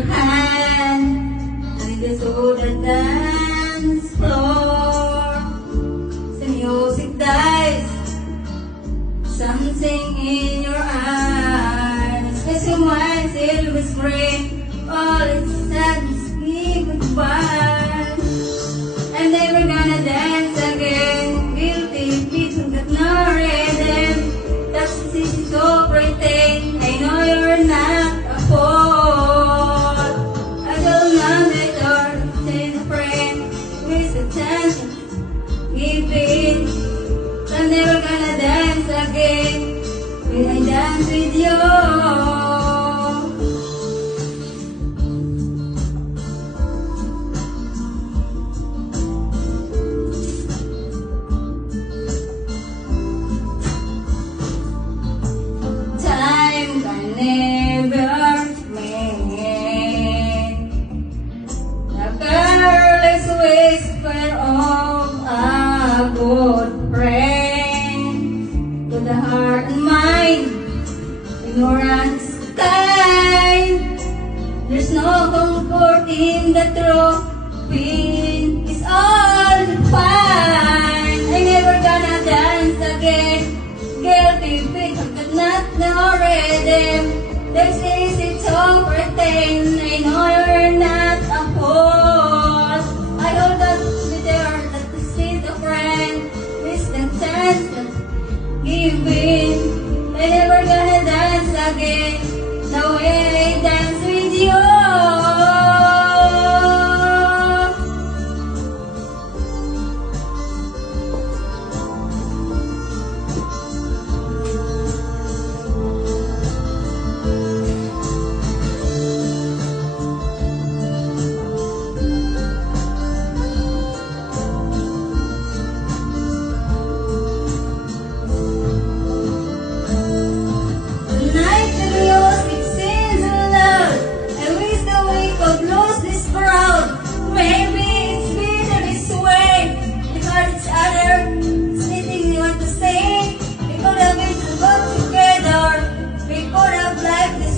your hand. Lead us to the dance floor. The music dies, something in your eyes. As your mind still whispering, all it's sad is say goodbye. I'm never gonna dance again. Guilty feet who got no rhythm. That's easy to pretend. I know you're not a fool. I don't know that you're still a friend. With the chance, give in. I'm never gonna dance again when I dance with you. Time can never mend the careless whisper of a good friend. To the heart and mind, ignorance is kind. There's no comfort in the truth. Pain is all you find. I'm never gonna dance again. Guilty feet but not no rhythm. There's easy to pretend. I know you're not a fool. I hold up with your that to see the friend. Miss the chance that give in. I never gonna dance again. No way.